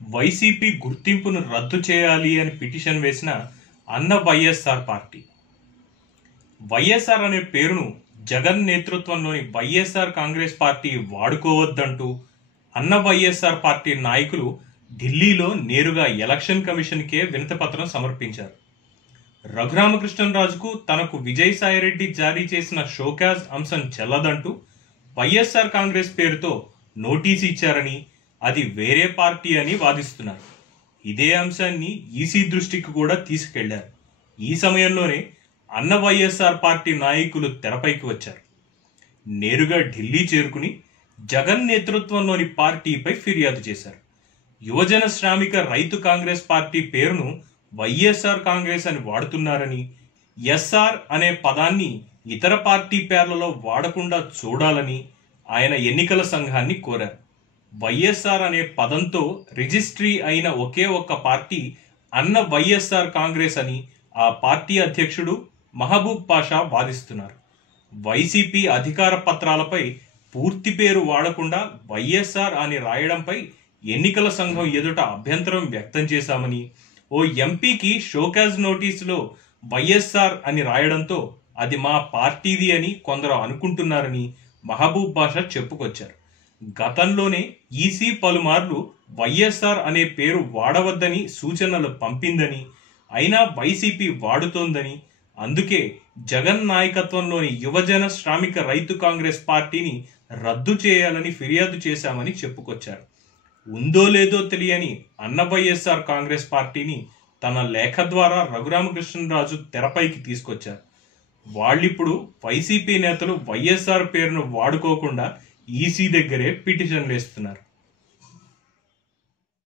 YCP గుర్తింపును రద్దు చేయాలి అని పిటిషన్ వేసిన అన్న వైఎస్ఆర్ పార్టీ. వైఎస్ఆర్ అనే పేరును జగన్ నేతృత్వంలోని వైఎస్ఆర్ కాంగ్రెస్ పార్టీ వాడుకోవద్దంటూ అన్న వైఎస్ఆర్ పార్టీ నాయకులు ఢిల్లీలో నేరుగా ఎలక్షన్ కమిషన్కే వినతిపత్రం సమర్పించారు. రఘురామకృష్ణరాజుకు తనకు విజయసాయిరెడ్డి జారీ చేసిన షోకాజ్ అంశం చెల్లదంటూ వైఎస్ఆర్ కాంగ్రెస్ పేరుతో నోటీసు ఇచ్చారని, అది వేరే పార్టీ అని వాదిస్తున్నారు. ఇదే అంశాన్ని ఈసీ దృష్టికి కూడా తీసుకెళ్లారు. ఈ సమయంలోనే అన్న వైఎస్ఆర్ పార్టీ నాయకులు తెరపైకి వచ్చారు. నేరుగా ఢిల్లీ చేరుకుని జగన్ నేతృత్వంలోని పార్టీపై ఫిర్యాదు చేశారు. యువజన శ్రామిక రైతు కాంగ్రెస్ పార్టీ పేరును వైఎస్ఆర్ కాంగ్రెస్ అని వాడుతున్నారని, ఎస్ఆర్ అనే పదాన్ని ఇతర పార్టీ పేర్లలో వాడకుండా చూడాలని ఆయన ఎన్నికల సంఘాన్ని కోరారు. వైఎస్ఆర్ అనే పదంతో రిజిస్ట్రీ అయిన ఒకే ఒక్క పార్టీ అన్న వైఎస్ఆర్ కాంగ్రెస్ అని ఆ పార్టీ అధ్యక్షుడు మహబూబ్ పాషా వాదిస్తున్నారు. వైసీపీ అధికార పత్రాలపై పూర్తి పేరు వాడకుండా వైఎస్ఆర్ అని రాయడంపై ఎన్నికల సంఘం ఎదుట అభ్యంతరం వ్యక్తం చేశామని, ఓ ఎంపీకి షోకాజ్ నోటీసులో వైఎస్ఆర్ అని రాయడంతో అది మా పార్టీది అని కొందరు అనుకుంటున్నారని మహబూబ్ బాషా చెప్పుకొచ్చారు. గతంలోనే ఈసీ పలుమార్లు వైఎస్ఆర్ అనే పేరు వాడవద్దని సూచనలు పంపిందని, అయినా వైసీపీ వాడుతోందని, అందుకే జగన్ నాయకత్వంలోని యువజన శ్రామిక రైతు కాంగ్రెస్ పార్టీని రద్దు చేయాలని ఫిర్యాదు చేశామని చెప్పుకొచ్చారు. ఉందో లేదో తెలియని అన్న వైఎస్ఆర్ కాంగ్రెస్ పార్టీని తన లేఖ ద్వారా రఘురామకృష్ణరాజు తెరపైకి తీసుకొచ్చారు. వాళ్ళిప్పుడు వైసీపీ నేతలు వైఎస్ఆర్ పేరును వాడుకోకుండా ఈసీ దగ్గరే పిటిషన్లు వేస్తున్నారు.